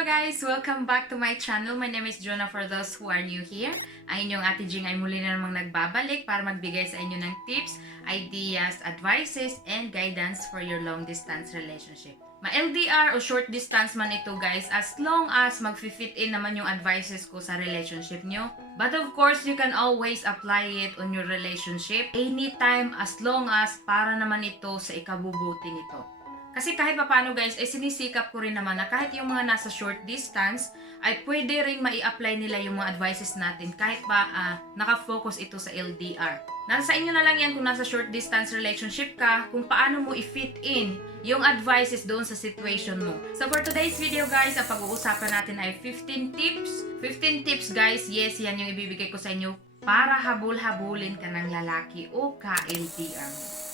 Hello guys! Welcome back to my channel. My name is Jonah for those who are new here. Ang inyong Ate Jing ay muli na namang nagbabalik para magbigay sa inyo ng tips, ideas, advices, and guidance for your long distance relationship. Ma-LDR o short distance man ito guys, as long as mag-fit in naman yung advices ko sa relationship nyo. But of course, you can always apply it on your relationship anytime as long as para naman ito sa ikabubuti nito. Kasi kahit paano guys, ay sinisikap ko rin naman na kahit yung mga nasa short distance, ay pwede rin mai-apply nila yung mga advices natin kahit pa nakafocus ito sa LDR. Nasa inyo na lang yan kung nasa short distance relationship ka, kung paano mo i-fit in yung advices doon sa situation mo. So for today's video guys, ang pag-uusapan natin ay 15 tips. 15 tips guys, yes, yan yung ibibigay ko sa inyo para habol-habulin ka ng lalaki o ka-LDR mo.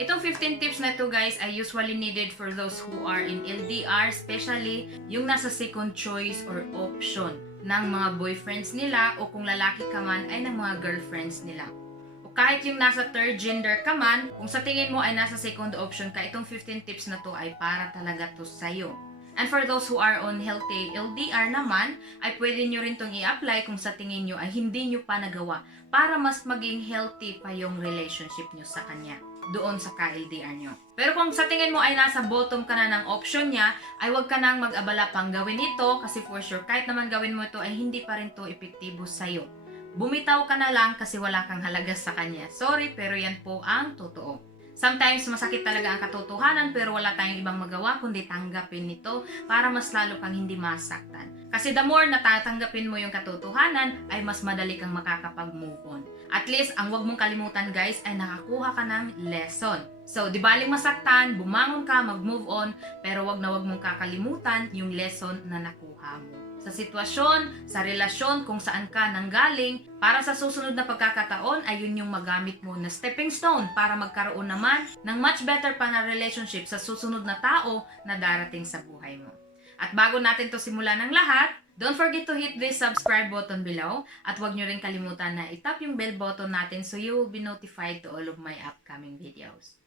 Itong 15 tips na ito guys ay usually needed for those who are in LDR, especially yung nasa second choice or option ng mga boyfriends nila o kung lalaki ka man ay ng mga girlfriends nila. O kahit yung nasa third gender ka man, kung sa tingin mo ay nasa second option ka, itong 15 tips na to ay para talaga to sa'yo. And for those who are on healthy LDR naman, ay pwede nyo rin itong i-apply kung sa tingin nyo ay hindi nyo pa nagawa para mas maging healthy pa yung relationship nyo sa kanya doon sa ka-LDR nyo. Pero kung sa tingin mo ay nasa bottom ka na ng option niya, ay huwag ka nang mag-abala pang gawin ito kasi for sure, kahit naman gawin mo ito ay hindi pa rin to epektibo sa'yo. Bumitaw ka na lang kasi wala kang halaga sa kanya. Sorry, pero yan po ang totoo. Sometimes masakit talaga ang katotohanan pero wala tayong ibang magawa kundi tanggapin nito para mas lalo kang hindi masaktan. Kasi the more na tatanggapin mo yung katotohanan ay mas madali kang makakapag-move on. At least, ang wag mong kalimutan guys ay nakakuha ka ng lesson. So, di baling masaktan, bumangon ka, mag-move on, pero wag na wag mong kakalimutan yung lesson na nakuha mo. Sa sitwasyon, sa relasyon, kung saan ka nanggaling, para sa susunod na pagkakataon ay yun yung magamit mo na stepping stone para magkaroon naman ng much better pa na relationship sa susunod na tao na darating sa buhay mo. At bago natin to simulan ng lahat, don't forget to hit this subscribe button below at huwag nyo rin kalimutan na itap yung bell button natin so you will be notified to all of my upcoming videos.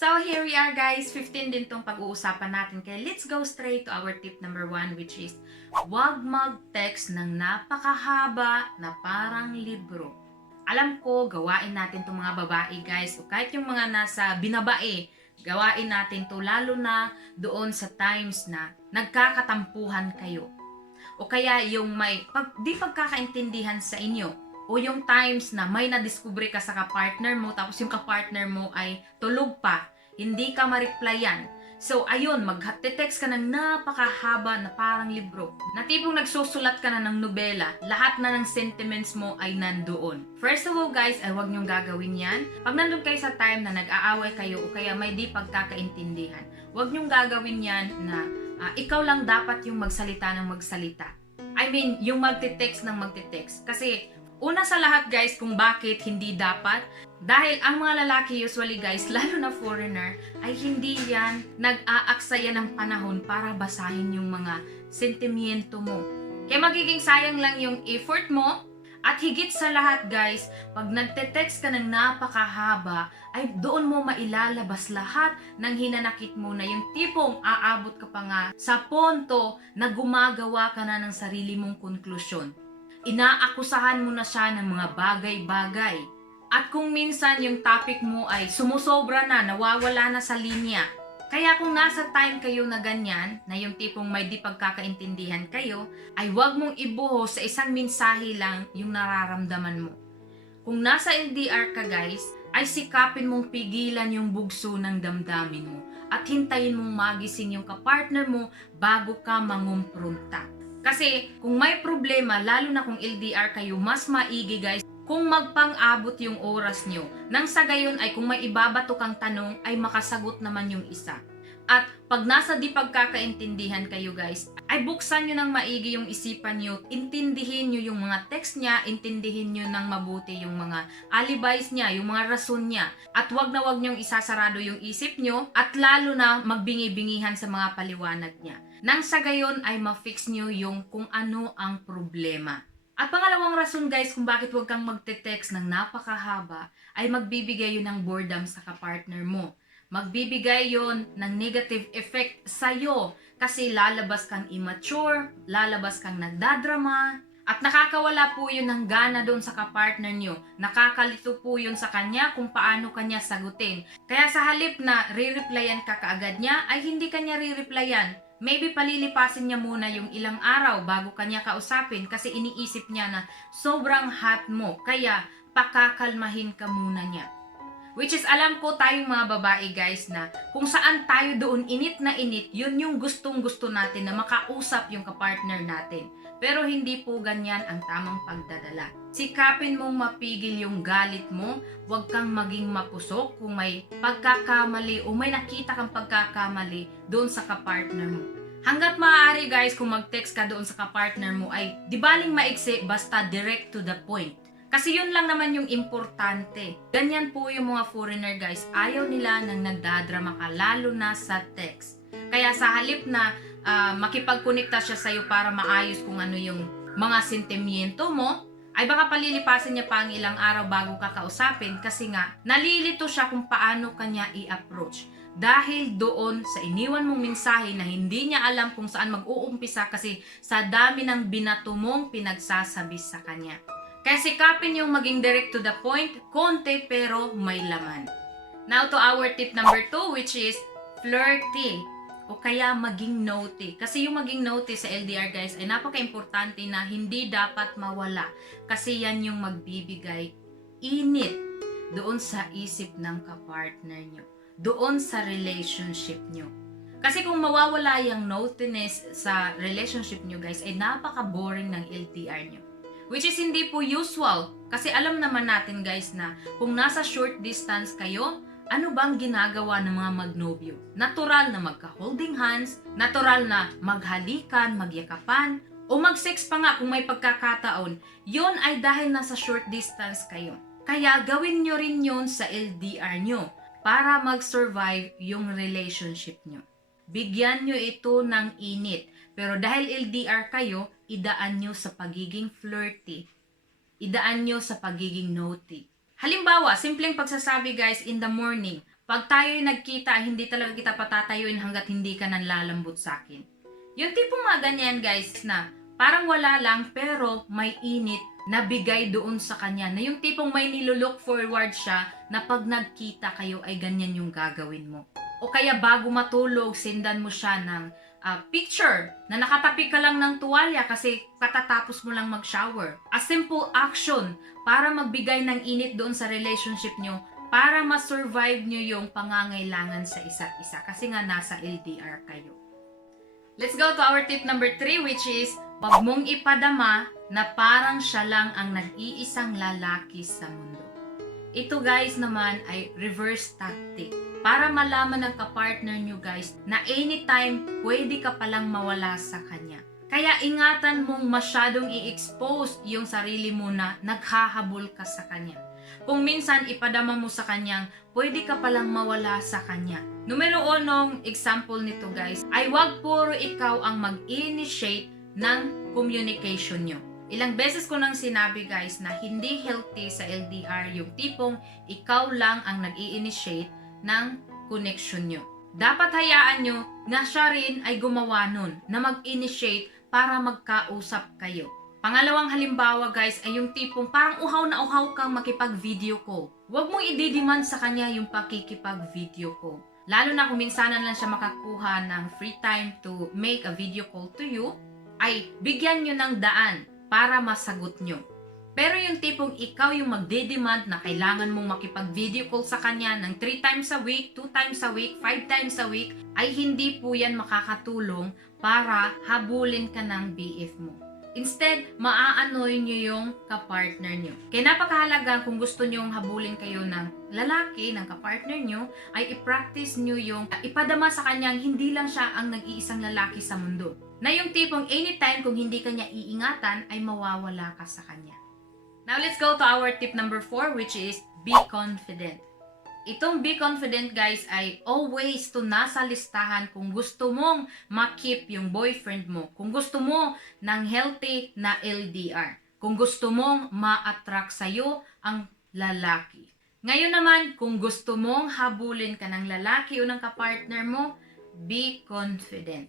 So here we are guys, 15 din tong pag-uusapan natin. Kaya let's go straight to our tip number 1 which is huwag mag-text ng napakahaba na parang libro. Alam ko, gawain natin itong mga babae guys o kahit yung mga nasa binabae, gawain natin to lalo na doon sa times na nagkakatampuhan kayo. O kaya yung may di pagkakaintindihan sa inyo. O yung times na may nadiskubre ka sa kapartner mo, tapos yung kapartner mo ay tulog pa, hindi ka ma-replyan. So, ayun, mag-text ka ng napakahaba na parang libro. Na tipong nagsusulat ka na ng nobela, lahat na ng sentiments mo ay nandoon. First of all guys, ay huwag niyong gagawin yan. Pag nandun kayo sa time na nag-aaway kayo o kaya may di pagkakaintindihan, huwag niyong gagawin yan na ikaw lang dapat yung magsalita ng magsalita. I mean, yung magte-text ng magte-text. Kasi, una sa lahat guys kung bakit hindi dapat, dahil ang mga lalaki usually guys, lalo na foreigner, ay hindi yan nag-aaksaya ng panahon para basahin yung mga sentimiento mo. Kaya magiging sayang lang yung effort mo. At higit sa lahat guys, pag nagte-text ka ng napakahaba, ay doon mo mailalabas lahat ng hinanakit mo na yung tipong aabot ka pa nga sa punto na gumagawa ka na ng sarili mong konklusyon. Inaakusahan mo na siya ng mga bagay-bagay. At kung minsan yung topic mo ay sumusobra na, nawawala na sa linya. Kaya kung nasa time kayo na ganyan, na yung tipong may di pagkakaintindihan kayo, ay huwag mong ibuhos sa isang mensahe lang yung nararamdaman mo. Kung nasa LDR ka guys, ay sikapin mong pigilan yung bugso ng damdamin mo at hintayin mong magising yung kapartner mo bago ka mangumpronta. Kasi kung may problema, lalo na kung LDR kayo, mas maigi guys kung magpang-abot yung oras nyo. Nang sa gayon ay kung may ibabato kang tanong ay makasagot naman yung isa. At pag nasa di pagkakaintindihan kayo guys, ay buksan nyo ng maigi yung isipan nyo, intindihin nyo yung mga text niya, intindihin nyo ng mabuti yung mga alibis niya, yung mga rason niya. At wag na wag nyong isasarado yung isip nyo at lalo na magbingi-bingihan sa mga paliwanag niya. Nang sa gayon ay ma-fix nyo yung kung ano ang problema. At pangalawang rason guys kung bakit huwag kang magte-text ng napakahaba ay magbibigay yun ng boredom sa kapartner mo. Magbibigay yun ng negative effect sa'yo kasi lalabas kang immature, lalabas kang nagdadrama, at nakakawala po yun ng gana doon sa kapartner nyo. Nakakalito po yun sa kanya kung paano kanya sagutin. Kaya sa halip na re-replyan ka kaagad niya, ay hindi kanya re-replyan. Maybe palilipasin niya muna yung ilang araw bago kanya kausapin kasi iniisip niya na sobrang hot mo. Kaya pakakalmahin ka muna niya. Which is alam ko tayong mga babae guys na kung saan tayo doon init na init, yun yung gustong gusto natin na makausap yung kapartner natin. Pero hindi po ganyan ang tamang pagdadala. Sikapin mong mapigil yung galit mo, huwag kang maging mapusok kung may pagkakamali o may nakita kang pagkakamali doon sa kapartner mo. Hanggat maaari guys, kung mag-text ka doon sa kapartner mo ay di baling maiksi basta direct to the point. Kasi yun lang naman yung importante. Ganyan po yung mga foreigner guys, ayaw nila nang nagdadrama ka lalo na sa text. Kaya sa halip na makipagkonekta siya sa'yo para maayos kung ano yung mga sentimiento mo, ay baka palilipasin niya pa ang ilang araw bago ka kausapin kasi nga nalilito siya kung paano kanya i-approach. Dahil doon sa iniwan mong mensahe na hindi niya alam kung saan mag-uumpisa kasi sa dami ng binato mong pinagsasabi sa kanya. Kaya sikapin yung maging direct to the point, konti pero may laman. Now to our tip number 2 which is flirty. O kaya maging naughty. Kasi yung maging naughty sa LDR guys ay napaka-importante na hindi dapat mawala. Kasi yan yung magbibigay init doon sa isip ng kapartner nyo. Doon sa relationship nyo. Kasi kung mawawala yung naughtiness sa relationship nyo guys ay napaka-boring ng LDR nyo. Which is hindi po usual. Kasi alam naman natin guys na kung nasa short distance kayo, ano bang ginagawa ng mga magnobyo? Natural na magka-holding hands, natural na maghalikan, magyakapan, o mag-sex pa nga kung may pagkakataon. Yon ay dahil nasa short distance kayo. Kaya gawin nyo rin yon sa LDR nyo para mag-survive yung relationship nyo. Bigyan nyo ito ng init. Pero dahil LDR kayo, idaan nyo sa pagiging flirty. Idaan nyo sa pagiging naughty. Halimbawa, simpleng pagsasabi guys in the morning, pag tayo'y nagkita, hindi talaga kita patatayuin hanggat hindi ka nanlalambot sa akin. Yung tipong mga ganyan guys na parang wala lang pero may init na bigay doon sa kanya. Na yung tipong may nilulook forward siya na pag nagkita kayo ay ganyan yung gagawin mo. O kaya bago matulog, sendan mo siya ng picture na nakatapi ka lang ng tuwalya kasi katatapos mo lang mag-shower. A simple action para magbigay ng init doon sa relationship nyo para ma-survive nyo yung pangangailangan sa isa't isa kasi nga nasa LDR kayo. Let's go to our tip number 3 which is wag mong ipadama na parang siya lang ang nag-iisang lalaki sa mundo. Ito guys naman ay reverse tactic. Para malaman ng kapartner nyo guys na anytime pwede ka palang mawala sa kanya. Kaya ingatan mong masyadong i-expose yung sarili mo na naghahabol ka sa kanya. Kung minsan ipadama mo sa kanyang pwede ka palang mawala sa kanya. Numero 1 example nito guys ay wag puro ikaw ang mag-initiate ng communication nyo. Ilang beses ko nang sinabi guys na hindi healthy sa LDR yung tipong ikaw lang ang nag-i-initiate ng connection nyo. Dapat hayaan nyo na siya rin ay gumawa nun, na mag-initiate para magkausap kayo. Pangalawang halimbawa guys ay yung tipong parang uhaw na uhaw kang makipag-video call. Huwag mong i-demand sa kanya yung pakikipag-video call. Lalo na kung minsanan lang siya makakuha ng free time to make a video call to you, ay bigyan nyo ng daan para masagot nyo. Pero yung tipong ikaw yung magde-demand na kailangan mong makipag-video call sa kanya ng 3 times a week, 2 times a week, 5 times a week, ay hindi po yan makakatulong para habulin ka ng BF mo. Instead, maaanoy nyo yung kapartner nyo. Kaya napakahalaga kung gusto nyong habulin kayo ng lalaki, ng kapartner nyo, ay i-practice nyo yung ipadama sa kanyang hindi lang siya ang nag-iisang lalaki sa mundo. Na yung tipong anytime kung hindi kanya iingatan, ay mawawala ka sa kanya. Now, let's go to our tip number 4 which is be confident. Itong be confident guys ay always to nasa listahan kung gusto mong makip yung boyfriend mo. Kung gusto mo ng healthy na LDR. kung gusto mong ma-attract sa'yo ang lalaki. Ngayon naman, kung gusto mong habulin ka ng lalaki o ng kapartner mo, be confident.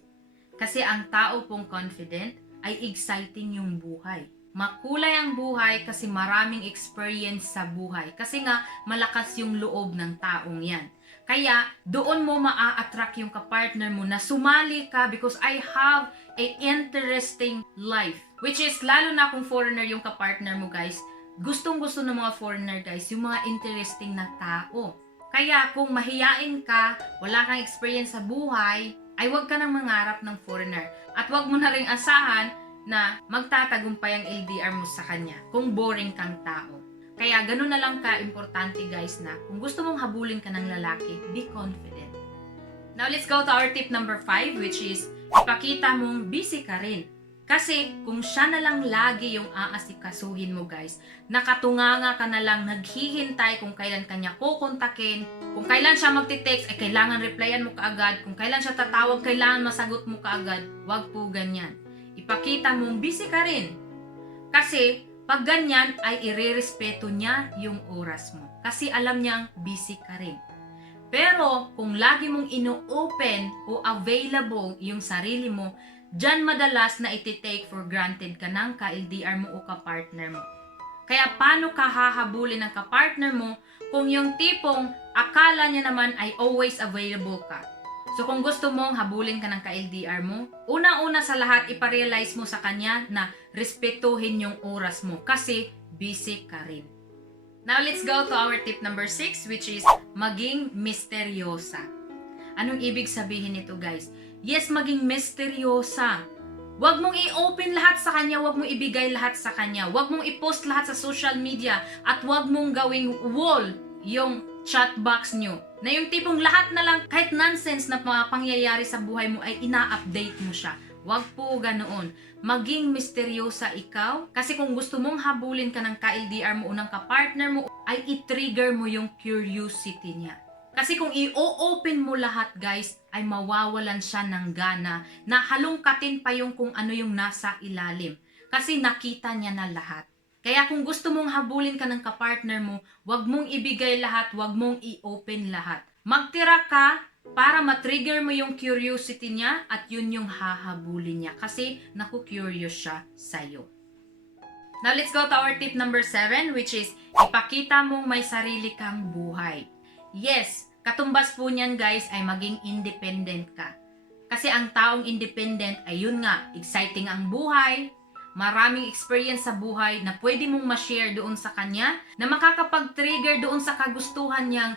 Kasi ang tao pong confident ay exciting yung buhay. Makulay ang buhay kasi maraming experience sa buhay. Kasi nga, malakas yung loob ng taong yan. Kaya, doon mo maa-attract yung kapartner mo na sumali ka because I have a interesting life. Which is, lalo na kung foreigner yung kapartner mo guys, gustong-gusto ng mga foreigner guys, yung mga interesting na tao. Kaya, kung mahiyain ka, wala kang experience sa buhay, ay huwag ka nang mangarap ng foreigner. At huwag mo na ring asahan na magtatagumpay ang LDR mo sa kanya kung boring kang tao. Kaya ganun na lang ka-importante guys na kung gusto mong habulin ka ng lalaki, be confident. Now let's go to our tip number 5 which is ipakita mong busy ka rin. Kasi kung siya na lang lagi yung aasikasuhin mo guys, nakatunganga ka na lang, naghihintay kung kailan kanya kukontakin, kung kailan siya magte-text, ay kailangan replyan mo kaagad, kung kailan siya tatawag, kailangan masagot mo kaagad, wag po ganyan. Ipakita mong busy ka rin. Kasi pag ganyan ay irerespeto niya yung oras mo. Kasi alam niyang busy ka rin. Pero kung lagi mong ino-open o available yung sarili mo, dyan madalas na iti-take for granted ka ng ka-LDR mo o ka-partner mo. Kaya paano ka hahabulin ng ka-partner mo kung yung tipong akala niya naman ay always available ka? So kung gusto mong habulin ka ng ka-LDR mo, una-una sa lahat iparealize mo sa kanya na respetuhin yung oras mo kasi busy ka rin. Now let's go to our tip number 6 which is maging misteryosa. Anong ibig sabihin nito guys? Yes, maging misteryosa. Huwag mong i-open lahat sa kanya, huwag mong ibigay lahat sa kanya, huwag mong i-post lahat sa social media at huwag mong gawing wall yung chat box nyo. Na yung tipong lahat na lang, kahit nonsense na mga pangyayari sa buhay mo ay ina-update mo siya. Huwag po ganoon. Maging misteryosa ikaw. Kasi kung gusto mong habulin ka ng ka-LDR mo o ng ka-partner mo, ay i-trigger mo yung curiosity niya. Kasi kung i-open mo lahat guys, ay mawawalan siya ng gana na halongkatin pa yung kung ano yung nasa ilalim. Kasi nakita niya na lahat. Kaya kung gusto mong habulin ka ng kapartner mo, huwag mong ibigay lahat, huwag mong i-open lahat. Magtira ka para matrigger mo yung curiosity niya at yun yung hahabulin niya kasi naku-curious siya sa'yo. Now let's go to our tip number 7 which is ipakita mong may sarili kang buhay. Yes, katumbas po niyan guys ay maging independent ka. Kasi ang taong independent ay yun nga, exciting ang buhay, maraming experience sa buhay na pwede mong ma-share doon sa kanya na makakapag-trigger doon sa kagustuhan niyang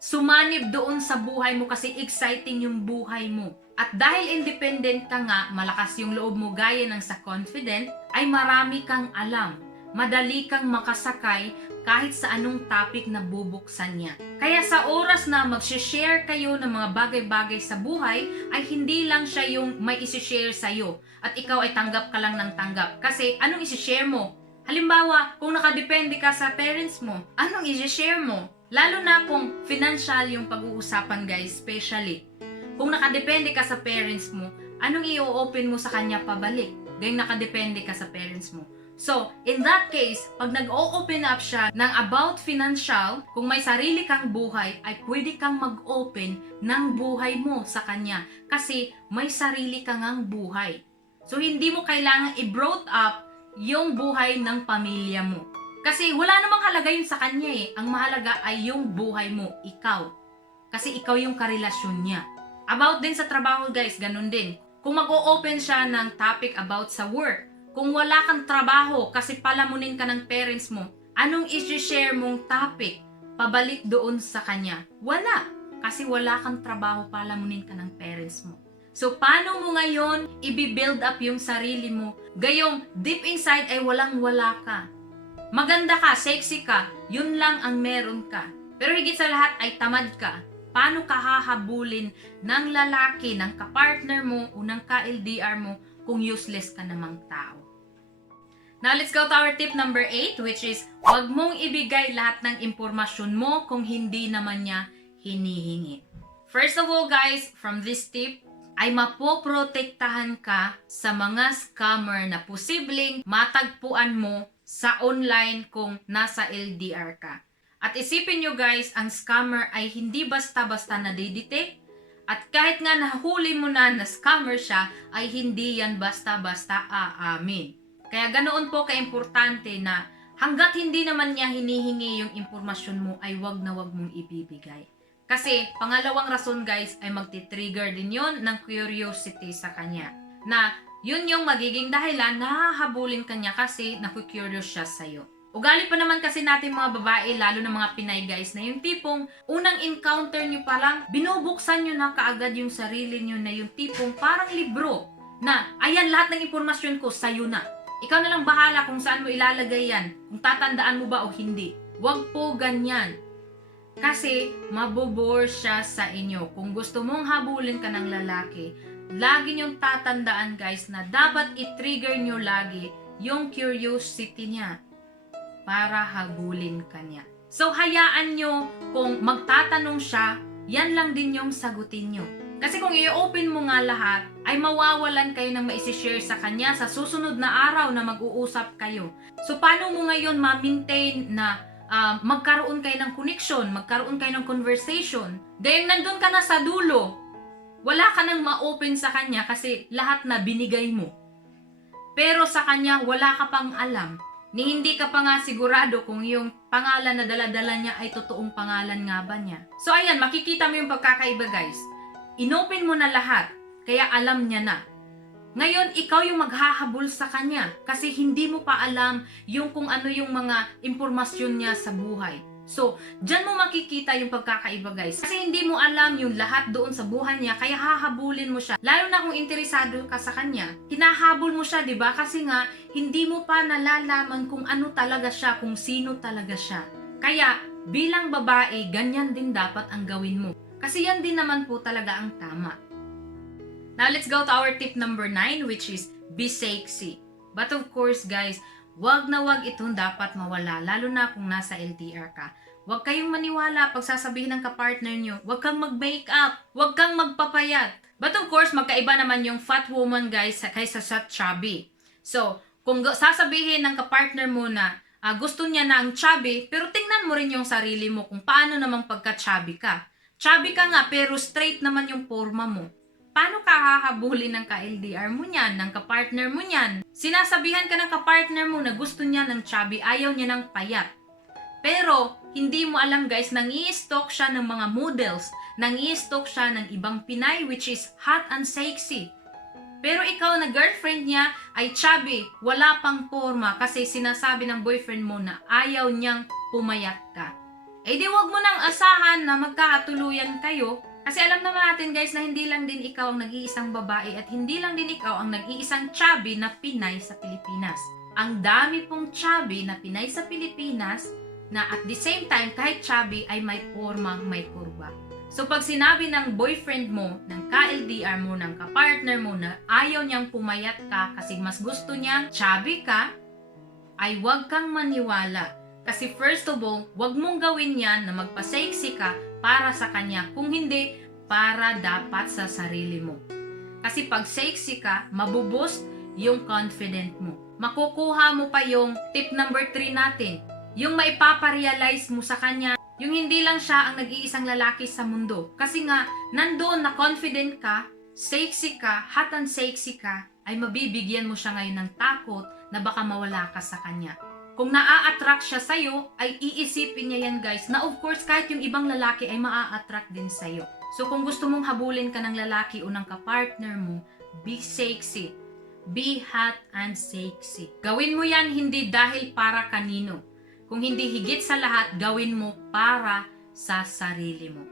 sumanib doon sa buhay mo kasi exciting yung buhay mo. At dahil independent ka nga, malakas yung loob mo gaya ng sa confident, ay marami kang alam. Madali kang makasakay kahit sa anong topic na bubuksan niya. Kaya sa oras na mag-share kayo ng mga bagay-bagay sa buhay, ay hindi lang siya yung may isi-share sa'yo at ikaw ay tanggap ka lang ng tanggap. Kasi anong isi-share mo? Halimbawa, kung nakadepende ka sa parents mo, anong isi-share mo? Lalo na kung financial yung pag-uusapan guys, especially. Kung nakadepende ka sa parents mo, anong i-open mo sa kanya pabalik? Gayong nakadepende ka sa parents mo. So, in that case, pag nag-o-open up siya ng about financial, kung may sarili kang buhay, ay pwede kang mag-open ng buhay mo sa kanya. Kasi may sarili kang ang buhay. So, hindi mo kailangan i-brought up yung buhay ng pamilya mo. Kasi wala namang halaga yun sa kanya eh. Ang mahalaga ay yung buhay mo, ikaw. Kasi ikaw yung karelasyon niya. About din sa trabaho guys, ganun din. Kung mag-o-open siya ng topic about sa work, kung wala kang trabaho kasi palamunin ka ng parents mo, anong i-share mong topic pabalik doon sa kanya? Wala. Kasi wala kang trabaho, palamunin ka ng parents mo. So, paano mo ngayon i-build up yung sarili mo? Gayong deep inside ay walang-wala ka. Maganda ka, sexy ka, yun lang ang meron ka. Pero higit sa lahat ay tamad ka. Paano ka hahabulin ng lalaki, ng kapartner mo o ng ka-LDR mo kung useless ka namang tao? Now, let's go to our tip number 8 which is huwag mong ibigay lahat ng impormasyon mo kung hindi naman niya hinihingi. First of all guys, from this tip, ay mapoprotektahan ka sa mga scammer na posibleng matagpuan mo sa online kung nasa LDR ka. At isipin nyo guys, ang scammer ay hindi basta-basta nadidetect. At kahit nga nahuli mo na scammer siya, ay hindi yan basta-basta aamin. Kaya ganoon po kaimportante na hanggat hindi naman niya hinihingi yung impormasyon mo, ay wag na wag mong ibibigay. Kasi pangalawang rason guys, ay magti-trigger din yon ng curiosity sa kanya. Na yun yung magiging dahilan na hahabulin kanya kasi naku-curious siya sa'yo. Ugali pa naman kasi natin mga babae, lalo na mga Pinay guys, na yung tipong unang encounter nyo pa lang, binubuksan nyo na kaagad yung sarili nyo na yung tipong parang libro na ayan lahat ng impormasyon ko sa'yo na. Ikaw na lang bahala kung saan mo ilalagay yan, kung tatandaan mo ba o hindi. Huwag po ganyan. Kasi mabobore siya sa inyo. Kung gusto mong habulin ka ng lalaki, lagi niyong tatandaan guys na dapat i-trigger nyo lagi yung curiosity niya para habulin ka niya. So hayaan nyo kung magtatanong siya, yan lang din yung sagutin nyo. Kasi kung i-open mo nga lahat, ay mawawalan kayo ng maisi-share sa kanya sa susunod na araw na mag-uusap kayo. So paano mo ngayon ma-maintain na magkaroon kayo ng connection, magkaroon kayo ng conversation? Dahil nandun ka na sa dulo, wala ka nang ma-open sa kanya kasi lahat na binigay mo. Pero sa kanya, wala ka pang alam. Ni hindi ka pa nga sigurado kung yung pangalan na dala-dala niya ay totoong pangalan nga ba niya. So ayan, makikita mo yung pagkakaiba guys. Inopen mo na lahat, kaya alam niya na. Ngayon, ikaw yung maghahabol sa kanya kasi hindi mo pa alam yung kung ano yung mga impormasyon niya sa buhay. So, dyan mo makikita yung pagkakaiba guys. Kasi hindi mo alam yung lahat doon sa buhay niya, kaya hahabulin mo siya. Lalo na kung interesado ka sa kanya, hinahabol mo siya, 'di ba? Kasi nga, hindi mo pa nalalaman kung ano talaga siya, kung sino talaga siya. Kaya, bilang babae, ganyan din dapat ang gawin mo. Kasi yan din naman po talaga ang tama. Now, let's go to our tip number 9, which is be sexy. But of course, guys, wag na wag itong dapat mawala, lalo na kung nasa LDR ka. Wag kayong maniwala pag sasabihin ng kapartner nyo, wag kang mag-makeup, wag kang magpapayat. But of course, magkaiba naman yung fat woman guys kaysa sa chubby. So, kung sasabihin ng kapartner mo na gusto niya na ang chubby, pero tingnan mo rin yung sarili mo kung paano namang pagka-chubby ka. Chubby ka nga pero straight naman yung forma mo. Paano ka hahabulin ng ka-LDR mo niyan, ng kapartner mo niyan? Sinasabihan ka ng kapartner mo na gusto niya ng chubby, ayaw niya ng payat. Pero, hindi mo alam guys, nang-i-stalk siya ng mga models, nang-i-stalk siya ng ibang Pinay which is hot and sexy. Pero ikaw na girlfriend niya ay chubby, wala pang forma kasi sinasabi ng boyfriend mo na ayaw niyang pumayat ka. Eh di wag mo nang asahan na magkakatuluyan kayo. Kasi alam naman natin guys na hindi lang din ikaw ang nag-iisang babae at hindi lang din ikaw ang nag-iisang chubby na Pinay sa Pilipinas. Ang dami pong chubby na Pinay sa Pilipinas na at the same time kahit chubby ay may formang may kurba. So pag sinabi ng boyfriend mo, ng ka-LDR mo, ng ka-partner mo na ayaw niyang pumayat ka kasi mas gusto niya chubby ka, ay huwag kang maniwala. Kasi first of all, huwag mong gawin yan na magpa-sexy ka para sa kanya, kung hindi, para dapat sa sarili mo. Kasi pag sexy ka, mabuboost yung confident mo. Makukuha mo pa yung tip number 3 natin, yung maipaparealize mo sa kanya, yung hindi lang siya ang nag-iisang lalaki sa mundo. Kasi nga, nandoon na confident ka, sexy ka, hot and sexy ka, ay mabibigyan mo siya ngayon ng takot na baka mawala ka sa kanya. Kung naa-attract siya sa'yo, ay iisipin niya yan guys, na of course kahit yung ibang lalaki ay maa-attract din sa'yo. So kung gusto mong habulin ka ng lalaki o ng kapartner mo, be sexy. Be hot and sexy. Gawin mo yan hindi dahil para kanino. Kung hindi higit sa lahat, gawin mo para sa sarili mo.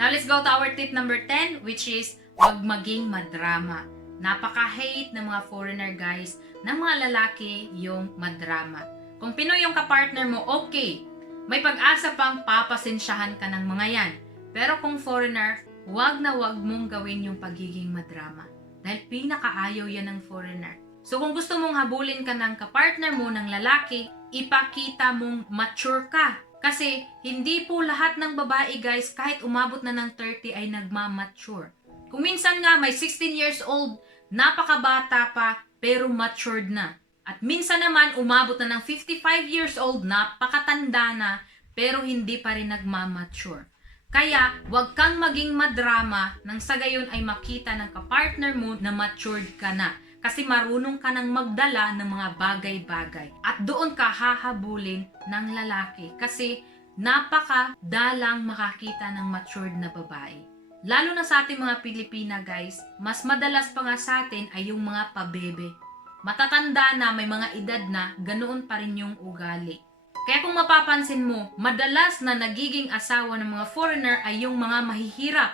Now let's go to our tip number 10, which is huwag maging madrama. Napaka-hate ng mga foreigner guys, ng mga lalaki yung madrama. Kung Pinoy yung kapartner mo, okay. May pag-asa pang papasensyahan ka ng mga yan. Pero kung foreigner, wag na wag mong gawin yung pagiging madrama. Dahil pinakaayaw yan ng foreigner. So kung gusto mong habulin ka ng kapartner mo ng lalaki, ipakita mong mature ka. Kasi hindi po lahat ng babae guys, kahit umabot na ng 30 ay nagmamature. Kung minsan nga may 16 years old, napakabata pa, pero matured na. At minsan naman, umabot na ng 55 years old, napakatanda na, pero hindi pa rin nagmamature. Kaya, huwag kang maging madrama nang sa gayon ay makita ng kapartner mo na matured ka na. Kasi marunong ka nang magdala ng mga bagay-bagay. At doon ka hahabulin ng lalaki. Kasi napakadalang makakita ng matured na babae. Lalo na sa ating mga Pilipina guys, mas madalas pa nga sa atin ay yung mga pabebe. Matatanda na, may mga edad na, ganoon pa rin yung ugali. Kaya kung mapapansin mo, madalas na nagiging asawa ng mga foreigner ay yung mga mahihirap.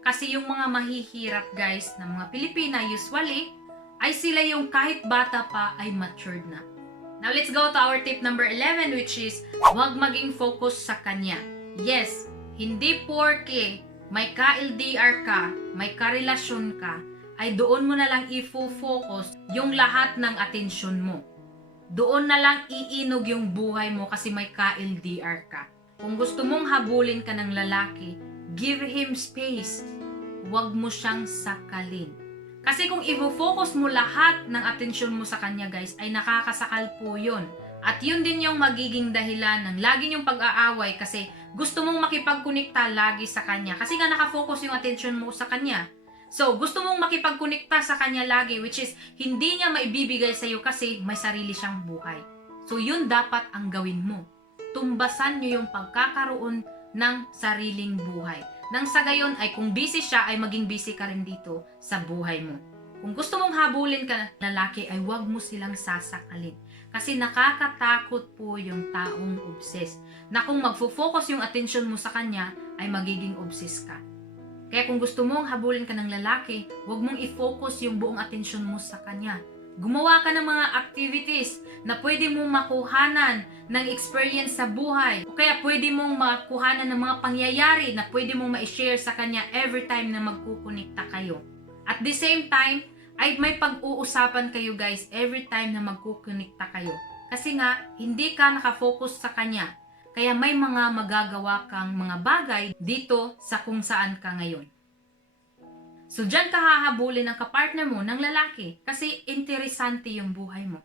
Kasi yung mga mahihirap guys na mga Pilipina usually, ay sila yung kahit bata pa ay matured na. Now let's go to our tip number 11 which is, huwag maging focus sa kanya. Yes, hindi porke may ka-LDR ka, may karelasyon ka, ay doon mo na lang i-focus yung lahat ng atensyon mo. Doon na lang iinog yung buhay mo kasi may ka-LDR ka. Kung gusto mong habulin ka ng lalaki, give him space. Huwag mo siyang sakalin. Kasi kung i-focus mo lahat ng atensyon mo sa kanya guys, ay nakakasakal po yun. At yun din yung magiging dahilan ng lagi yung pag-aaway kasi gusto mong makipagkonekta lagi sa kanya. Kasi nga nakafocus yung atensyon mo sa kanya. So, gusto mong makipagkonekta sa kanya lagi which is hindi niya maibibigay sa'yo kasi may sarili siyang buhay. So, yun dapat ang gawin mo. Tumbasan niyo yung pagkakaroon ng sariling buhay. Nang sa gayon ay kung busy siya ay maging busy ka rin dito sa buhay mo. Kung gusto mong habulin ka lalaki ay huwag mo silang sasakalin. Kasi nakakatakot po yung taong obsessed. Na kung magfo-focus yung attention mo sa kanya ay magiging obsessed ka. Kaya kung gusto mong habulin ka ng lalaki, huwag mong i-focus yung buong atensyon mo sa kanya. Gumawa ka ng mga activities na pwede mong makuhanan ng experience sa buhay. O kaya pwede mong makuhanan ng mga pangyayari na pwede mong ma-share sa kanya every time na magkukonekta kayo. At the same time, ay may pag-uusapan kayo guys every time na magkukonekta kayo. Kasi nga, hindi ka nakafocus sa kanya. Kaya may mga magagawa kang mga bagay dito sa kung saan ka ngayon. So, dyan ka hahabulin ng kapartner mo ng lalaki kasi interesante yung buhay mo.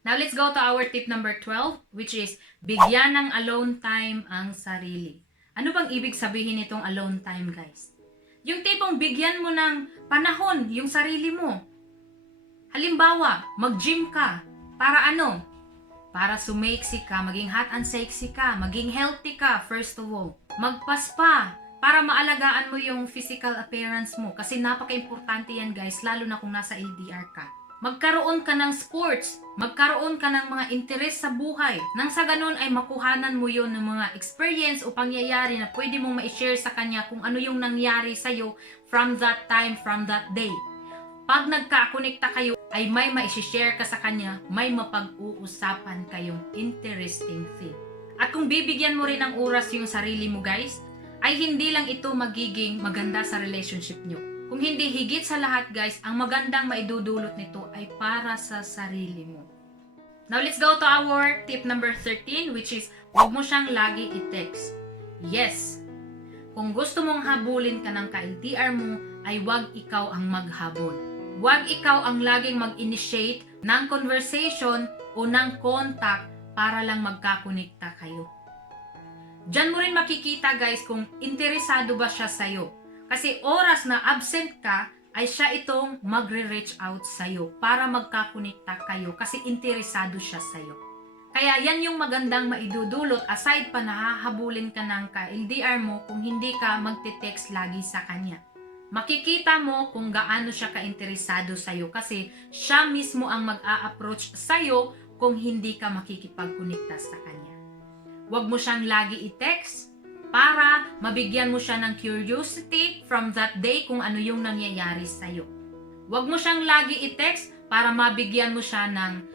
Now, let's go to our tip number 12 which is, bigyan ng alone time ang sarili. Ano bang ibig sabihin nitong alone time, guys? Yung tipong bigyan mo ng panahon yung sarili mo. Halimbawa, mag-gym ka. Para ano? Para sumeksi ka, maging hot and sexy ka, maging healthy ka, first of all. Magpaspa, para maalagaan mo yung physical appearance mo. Kasi napaka-importante yan guys, lalo na kung nasa LDR ka. Magkaroon ka ng sports, magkaroon ka ng mga interes sa buhay. Nang sa ganun ay makuhanan mo yon ng mga experience o pangyayari na pwede mong ma-share sa kanya kung ano yung nangyari sa'yo from that time, from that day. Pag nagkakonekta kayo, ay may ma-share ka sa kanya, may mapag-uusapan kayong interesting thing. At kung bibigyan mo rin ng oras yung sarili mo guys, ay hindi lang ito magiging maganda sa relationship nyo. Kung hindi higit sa lahat guys, ang magandang maidudulot nito ay para sa sarili mo. Now let's go to our tip number 13 which is, huwag mo siyang lagi i-text. Yes, kung gusto mong habulin ka ng ka-LDR mo, ay huwag ikaw ang maghabol. Huwag ikaw ang laging mag-initiate ng conversation o ng contact para lang magkakonekta kayo. Diyan mo rin makikita guys kung interesado ba siya sa'yo. Kasi oras na absent ka, ay siya itong magre-reach out sa'yo para magkakonekta kayo kasi interesado siya sa'yo. Kaya yan yung magandang maidudulot aside pa nahahabulin ka ng ka-LDR mo kung hindi ka magte-text lagi sa kanya. Makikita mo kung gaano siya ka-interesado sa'yo kasi siya mismo ang mag-a-approach sa'yo kung hindi ka makikipagkonekta sa kanya. Huwag mo siyang lagi i-text para mabigyan mo siya ng curiosity from that day kung ano yung nangyayari sa'yo. Huwag mo siyang lagi i-text para mabigyan mo siya ng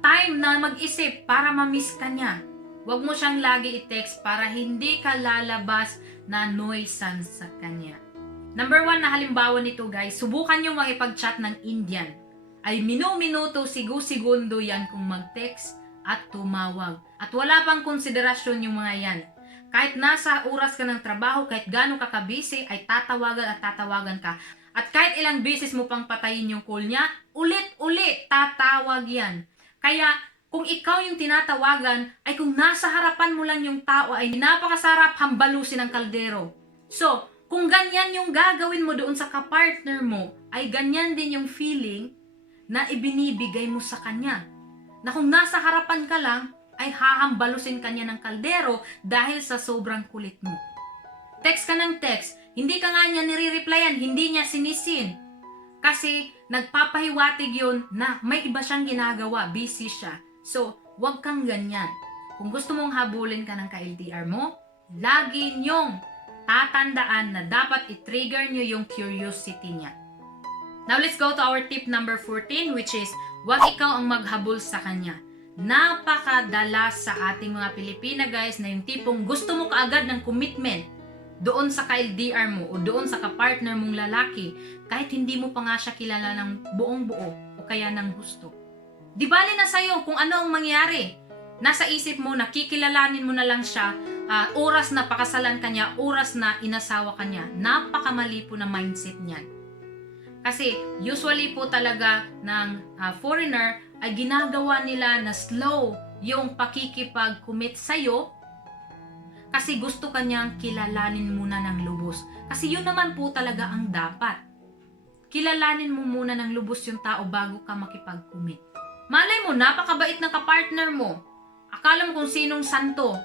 time na mag-isip para ma-miss ka niya. Huwag mo siyang lagi i-text para hindi ka lalabas na nuisance sa kanya. Number 1 na halimbawa nito guys, subukan nyo makipag-chat ng Indian. Ay minu-minuto, sigu-segundo yan kung mag-text at tumawag. At wala pang konsiderasyon yung mga yan. Kahit nasa oras ka ng trabaho, kahit gaano ka ka-busy, ay tatawagan at tatawagan ka. At kahit ilang beses mo pang patayin yung call niya, ulit-ulit tatawag yan. Kaya kung ikaw yung tinatawagan, ay kung nasa harapan mo lang yung tao, ay napakasarap hambalusin ng kaldero. So, kung ganyan yung gagawin mo doon sa kapartner mo, ay ganyan din yung feeling na ibinibigay mo sa kanya. Na kung nasa harapan ka lang, ay hahambalusin kanya ng kaldero dahil sa sobrang kulit mo. Text ka ng text, hindi ka nga niya nire-replyan, hindi niya sinisin. Kasi nagpapahiwatig yun na may iba siyang ginagawa, busy siya. So, wag kang ganyan. Kung gusto mong habulin ka ng ka-LDR mo, lagi niyong tatandaan na dapat i-trigger niyo yung curiosity niya. Now, let's go to our tip number 14, which is, wag ikaw ang maghabol sa kanya. Napakadalas sa ating mga Pilipina, guys, na yung tipong gusto mo kaagad ng commitment doon sa ka-LDR mo o doon sa kapartner mong lalaki, kahit hindi mo pa nga siya kilala ng buong buo o kaya ng husto. Di bali na sa'yo kung ano ang mangyari. Nasa isip mo, nakikilalanin mo na lang siya, oras na pakasalan ka niya, oras na inasawa ka niya. Napakamali po na mindset niyan. Kasi usually po talaga ng foreigner ay ginagawa nila na slow yung pakikipag-commit sa'yo kasi gusto kanyang kilalanin muna ng lubos. Kasi yun naman po talaga ang dapat. Kilalanin mo muna ng lubos yung tao bago ka makipag-commit. Malay mo, napakabait ng kapartner mo. Akala mo kung sinong santo.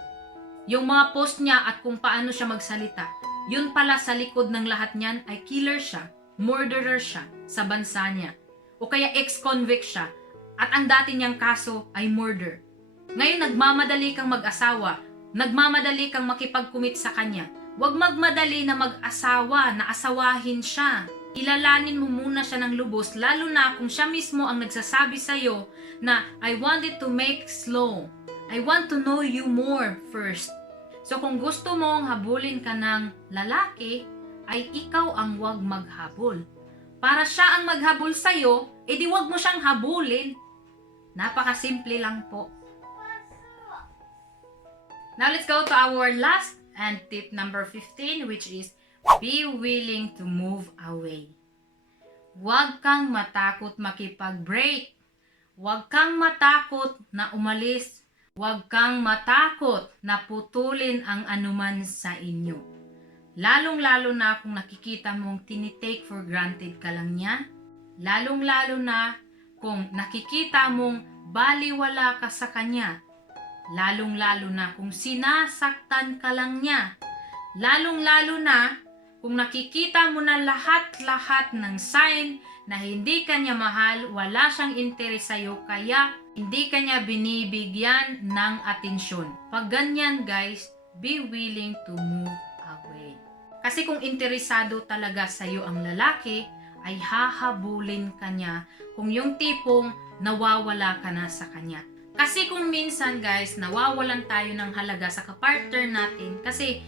Yung mga post niya at kung paano siya magsalita. Yun pala sa likod ng lahat niyan ay killer siya. Murderer siya sa bansa niya. O kaya ex-convict siya. At ang dati niyang kaso ay murder. Ngayon nagmamadali kang mag-asawa. Nagmamadali kang makipag-commit sa kanya. Huwag magmadali na mag-asawa, na asawahin siya. Ilalanin mo muna siya ng lubos, lalo na kung siya mismo ang nagsasabi sa'yo na I want it to make slow. I want to know you more first. So kung gusto mong habulin ka ng lalaki, ay ikaw ang wag maghabol. Para siya ang maghabol sa'yo, edi wag mo siyang habulin. Napakasimple lang po. Now let's go to our last and tip number 15, which is be willing to move away. Huwag kang matakot makipag-break. Huwag kang matakot na umalis. Huwag kang matakot na putulin ang anuman sa inyo. Lalong-lalo na kung nakikita mong tinitake for granted ka lang niya. Lalong-lalo na kung nakikita mong baliwala ka sa kanya. Lalong-lalo na kung sinasaktan ka lang niya. Lalong-lalo na kung nakikita mo na lahat-lahat ng sign na hindi ka niya mahal, wala siyang interes sa'yo, kaya hindi ka niya binibigyan ng atensyon. Pag ganyan, guys, be willing to move away. Kasi kung interesado talaga sa'yo ang lalaki, ay hahabulin ka niya kung yung tipong nawawala ka na sa kanya. Kasi kung minsan, guys, nawawalan tayo ng halaga sa kapartner natin kasi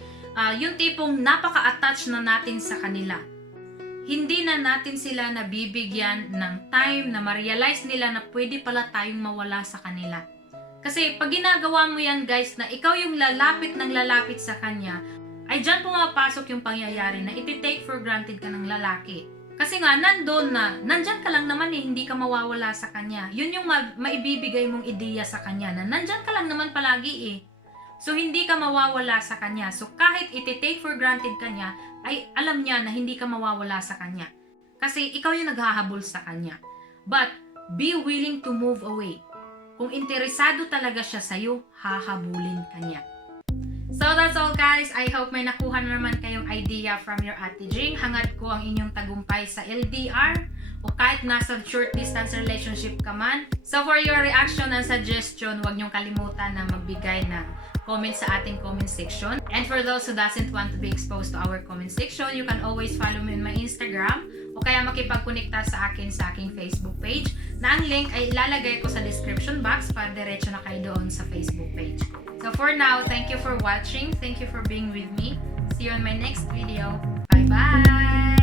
yung tipong napaka-attach na natin sa kanila. Hindi na natin sila nabibigyan ng time na ma-realize nila na pwede pala tayong mawala sa kanila. Kasi pag ginagawa mo yan, guys, na ikaw yung lalapit ng lalapit sa kanya, ay dyan pumapasok yung pangyayari na iti-take for granted ka ng lalaki. Kasi nga, nandyan ka lang naman hindi ka mawawala sa kanya. Yun yung maibibigay mong ideya sa kanya, na nandyan ka lang naman palagi eh. So, hindi ka mawawala sa kanya. So, kahit iti-take for granted ka niya, ay alam niya na hindi ka mawawala sa kanya. Kasi ikaw yung naghahabol sa kanya. But, be willing to move away. Kung interesado talaga siya sa'yo, hahabulin ka niya. So that's all, guys. I hope may nakuha na naman kayong idea from your Ate Jing. Hangad ko ang inyong tagumpay sa LDR o kahit nasa short distance relationship ka man. So for your reaction and suggestion, huwag niyong kalimutan na magbigay ng comment sa ating comment section. And for those who doesn't want to be exposed to our comment section, you can always follow me on my Instagram o kaya makipagkonekta sa akin sa aking Facebook page na ang link ay ilalagay ko sa description box para diretso na kayo doon sa Facebook page ko. So for now, thank you for watching. Thank you for being with me. See you on my next video. Bye-bye!